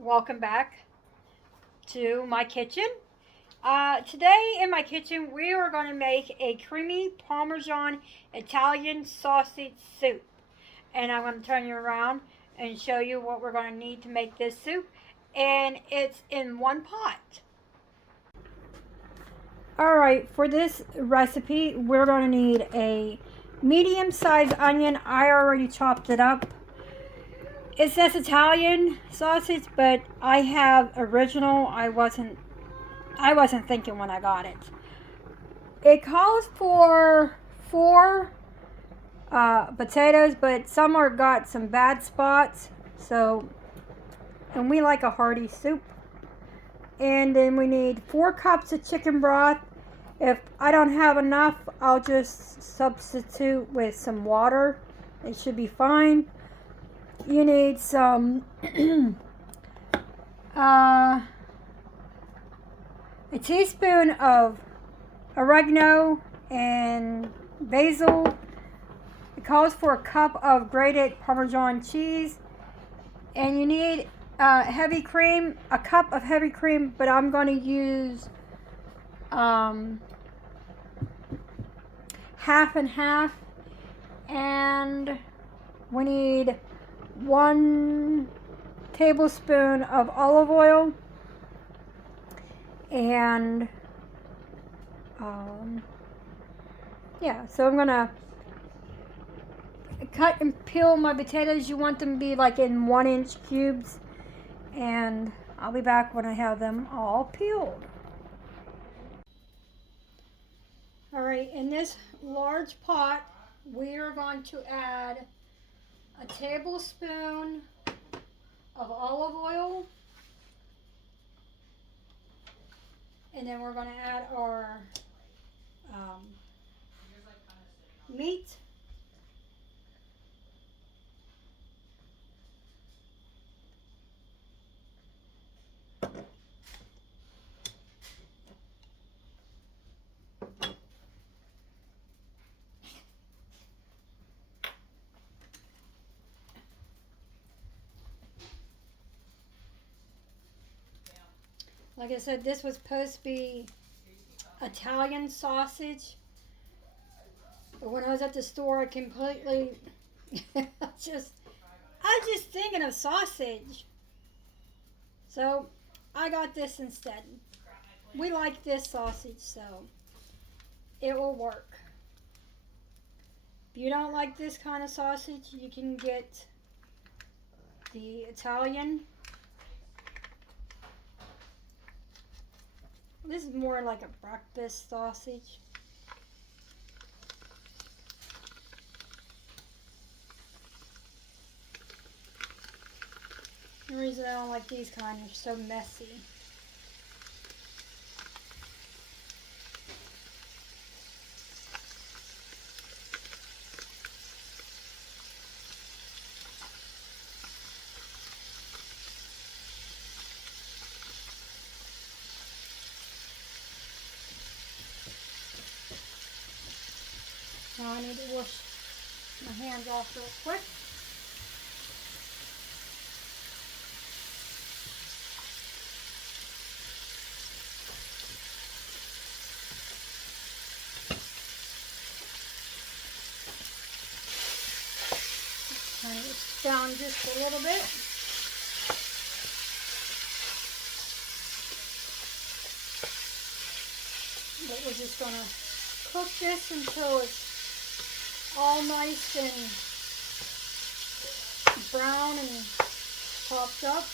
Welcome back to my kitchen. Today in my kitchen we are going to make a creamy Parmesan Italian sausage soup. And I'm going to turn you around and show you what we're going to need to make this soup. And it's in one pot. Alright, for this recipe we're going to need a medium-sized onion. I already chopped it up. It says Italian sausage, but I have original. I wasn't thinking when I got it. It calls for four potatoes, but some are got some bad spots. So, and we like a hearty soup. And then we need 4 cups of chicken broth. If I don't have enough, I'll just substitute with some water. It should be fine. You need some a teaspoon of oregano and basil. It calls for a cup of grated Parmesan cheese. And you need heavy cream, a cup of heavy cream, but I'm going to use half and half. And we need 1 tablespoon of olive oil and yeah, so I'm gonna cut and peel my potatoes. You want them to be like in 1-inch cubes, and I'll be back when I have them all peeled. Alright, in this large pot we are going to add a tablespoon of olive oil, and then we're going to add our meat. Like I said, this was supposed to be Italian sausage, but when I was at the store, I completely I was just thinking of sausage, so I got this instead. We like this sausage, so it will work. If you don't like this kind of sausage, you can get the Italian. This is more like a breakfast sausage. The reason I don't like these kind are so messy. Now I need to wash my hands off real quick. Turn this down just a little bit. But we're just going to cook this until it's all nice and brown and chopped up.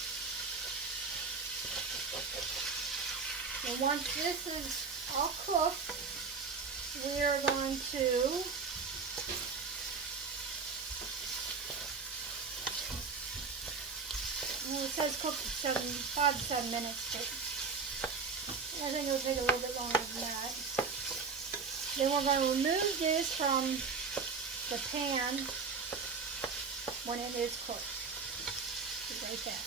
And once this is all cooked, we are going to it says cook for 5 to 7 minutes, but I think it'll take a little bit longer than that. Then we're going to remove this from the pan when it is cooked. Be right back.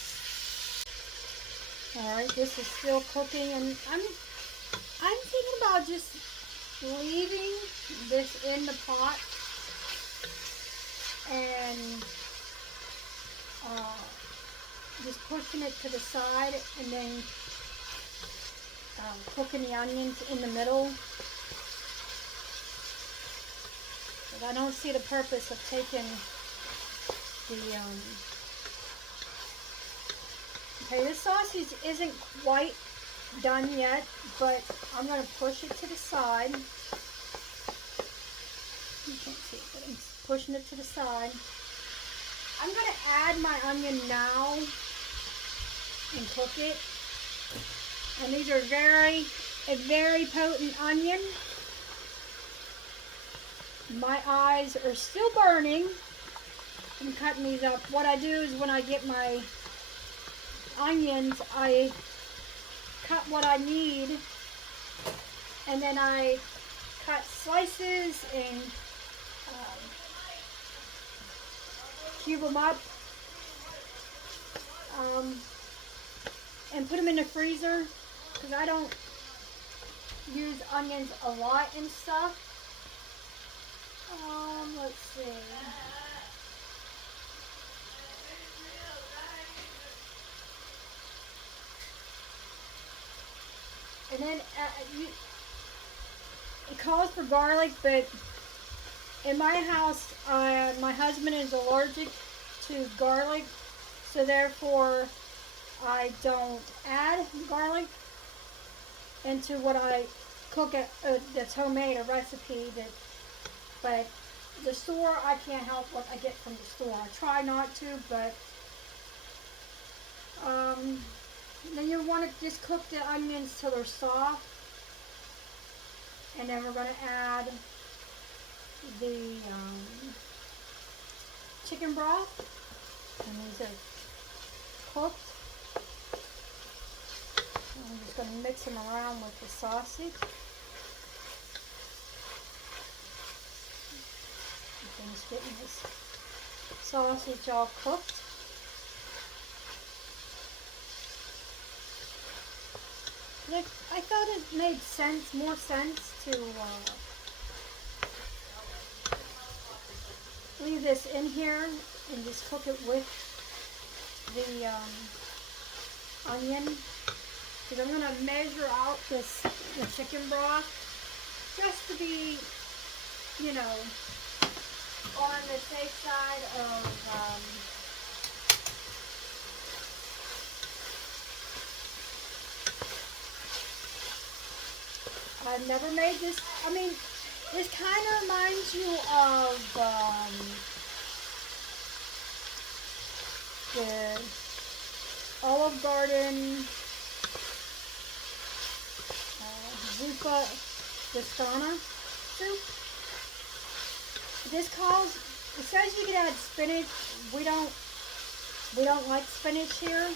Alright, this is still cooking, and I'm thinking about just leaving this in the pot and just pushing it to the side and then cooking the onions in the middle. But I don't see the purpose of taking the okay, this sausage isn't quite done yet, but I'm going to push it to the side. You can't see it, but I'm pushing it to the side. I'm going to add my onion now and cook it. And these are a very potent onion. My eyes are still burning. I'm cutting these up. What I do is when I get my onions, I cut what I need, and then I cut slices and cube them up and put them in the freezer because I don't use onions a lot and stuff. Let's see. And then it calls for garlic, but in my house, my husband is allergic to garlic, so therefore I don't add garlic into what I cook that's homemade, a recipe but the store, I can't help what I get from the store. I try not to, but then you want to just cook the onions till they're soft, and then we're going to add the chicken broth, and these are cooked. I'm just going to mix them around with the sausage. Finish getting this sausage all cooked. I thought it made more sense to leave this in here and just cook it with the onion. Because I'm going to measure out the chicken broth just to be, you know, on the safe side of I've never made this. I mean, this kind of reminds you of the Olive Garden zuppa toscana soup. It says you can add spinach. We don't like spinach here.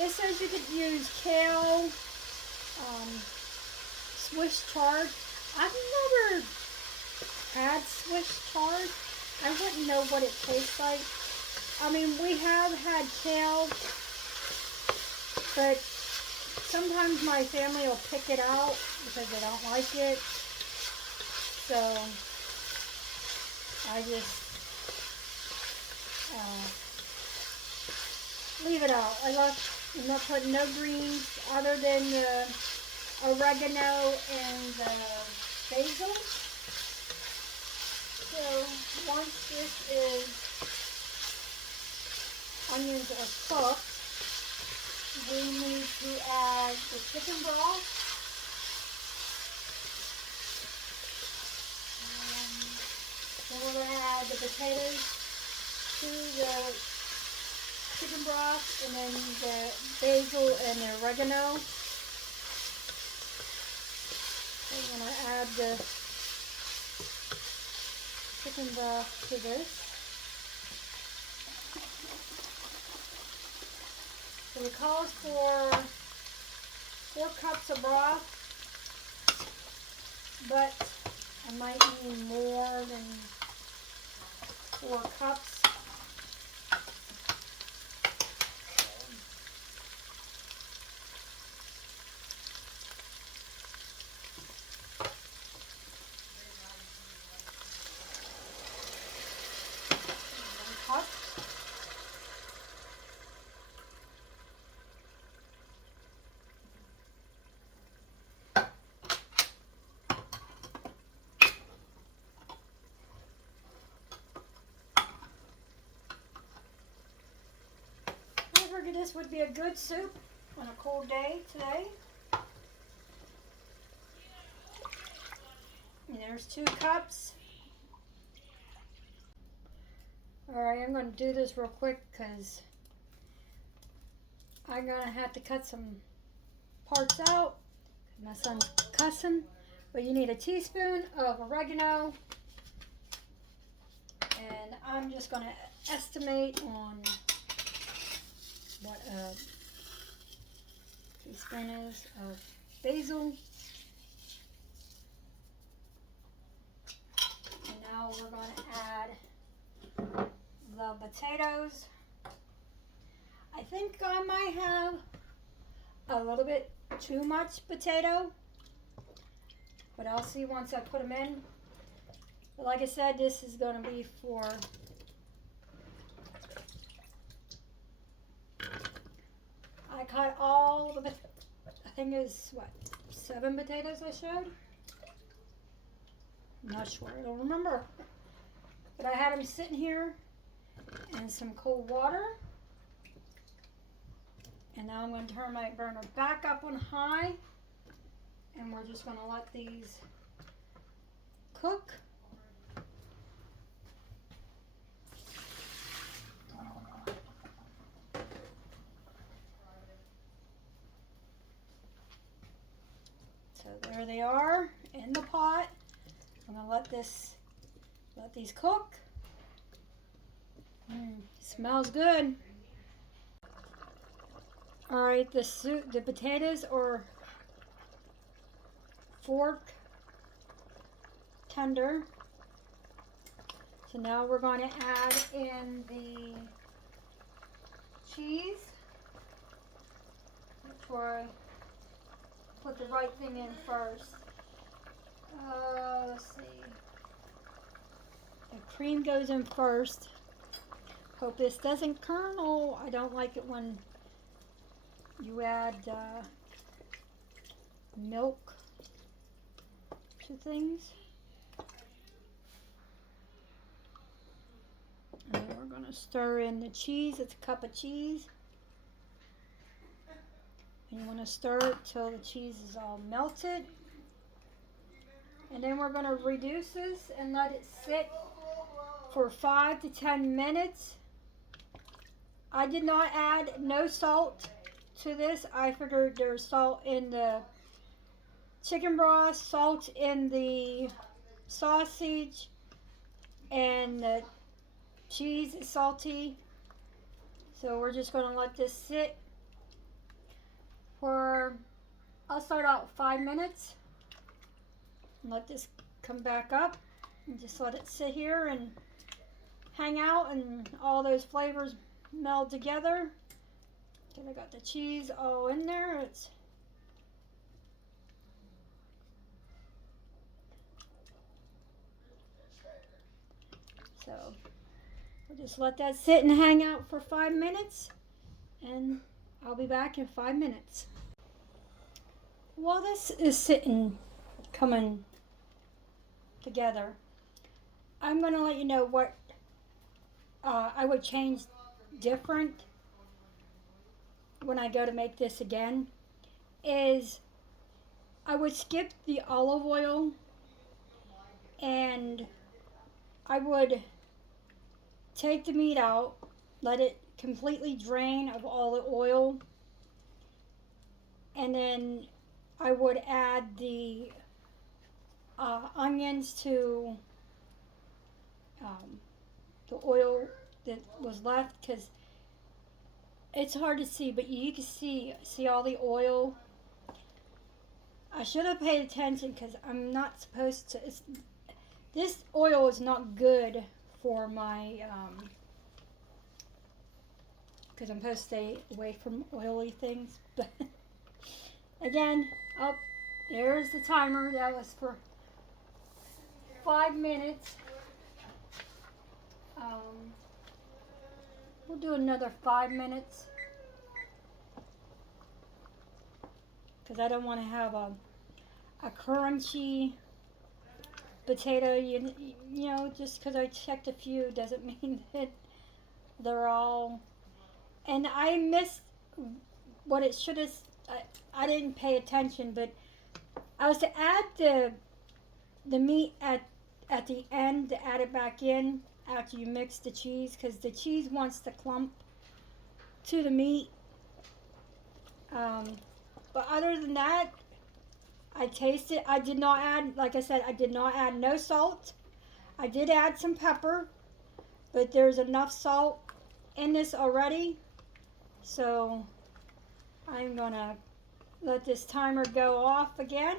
It says you could use kale, Swiss chard. I've never had Swiss chard. I wouldn't know what it tastes like. I mean, we have had kale, but sometimes my family will pick it out because they don't like it. So I just leave it out. I'm not putting no greens other than the oregano and the basil. So once onions are cooked, we need to add the chicken broth. Then we're going to add the potatoes to the chicken broth, and then the basil and the oregano. I'm going to add the chicken broth to this. So it calls for 4 cups of broth, but I might need more than 4 cups. this would be a good soup on a cold day today. And there's 2 cups. Alright, I'm going to do this real quick because I'm going to have to cut some parts out. My son's cussing. But you need a teaspoon of oregano. And I'm just going to estimate on what a teaspoon is of basil. And now we're going to add the potatoes. I think I might have a little bit too much potato, but I'll see once I put them in. But like I said, this is going to be for I cut all the, I think it's what, 7 potatoes I showed? I'm not sure, I don't remember. But I had them sitting here in some cold water. And now I'm going to turn my burner back up on high. And we're just going to let these cook. So there they are in the pot. I'm going to let these cook. Smells good. All right, the potatoes are fork tender. So now we're going to add in the cheese. Make sure I put the right thing in first. Let's see. The cream goes in first. Hope this doesn't kernel. I don't like it when you add milk to things. And then we're going to stir in the cheese. It's a cup of cheese. And you want to stir it till the cheese is all melted. And then we're going to reduce this and let it sit for 5 to 10 minutes. I did not add no salt to this. I figured there's salt in the chicken broth, salt in the sausage, and the cheese is salty. So we're just going to let this sit for, I'll start out 5 minutes. And let this come back up. And just let it sit here and hang out and all those flavors meld together. Okay, I got the cheese all in there. So we'll just let that sit and hang out for 5 minutes, and I'll be back in 5 minutes. While this is sitting, coming together, I'm going to let you know what I would change different when I go to make this again. Is I would skip the olive oil, and I would take the meat out, let it completely drain of all the oil, and then I would add the onions to the oil that was left, because it's hard to see, but you can see all the oil. I should have paid attention because I'm not supposed to. This oil is not good for my, because I'm supposed to stay away from oily things. But again, oh, there's the timer. That was for 5 minutes. We'll do another 5 minutes because I don't want to have a crunchy potato. You know, just because I checked a few doesn't mean that they're all. And I missed what it should have. I didn't pay attention, but I was to add the meat at the end, to add it back in after you mix the cheese, because the cheese wants to clump to the meat. But other than that, I tasted. I did not add, like I said, I did not add no salt. I did add some pepper, but there's enough salt in this already. So I'm gonna let this timer go off again,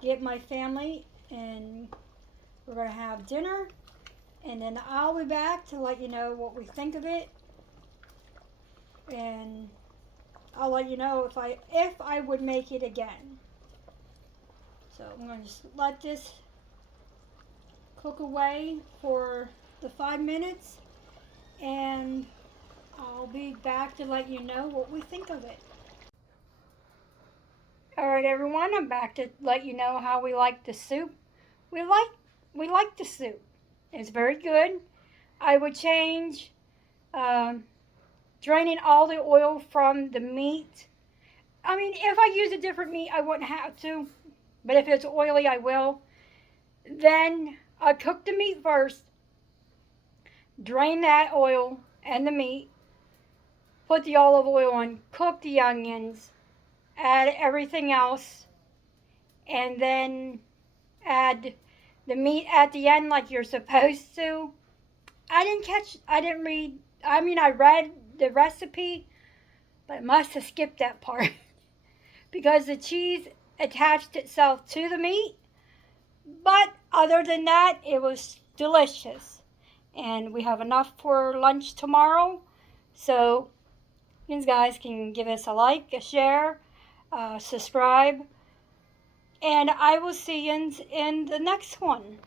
get my family, and we're gonna have dinner. And then I'll be back to let you know what we think of it. And I'll let you know if I would make it again. So I'm going to just let this cook away for the 5 minutes, and I'll be back to let you know what we think of it. Alright everyone, I'm back to let you know how we like the soup. We like the soup. It's very good. I would change draining all the oil from the meat. I mean, if I use a different meat, I wouldn't have to. But if it's oily, I will. Then I cook the meat first. Drain that oil and the meat. Put the olive oil on. Cook the onions. Add everything else. And then add the meat at the end like you're supposed to. I read the recipe, but I must have skipped that part because the cheese attached itself to the meat. But other than that, it was delicious. And we have enough for lunch tomorrow. So you guys can give us a like, a share, subscribe. And I will see you in the next one.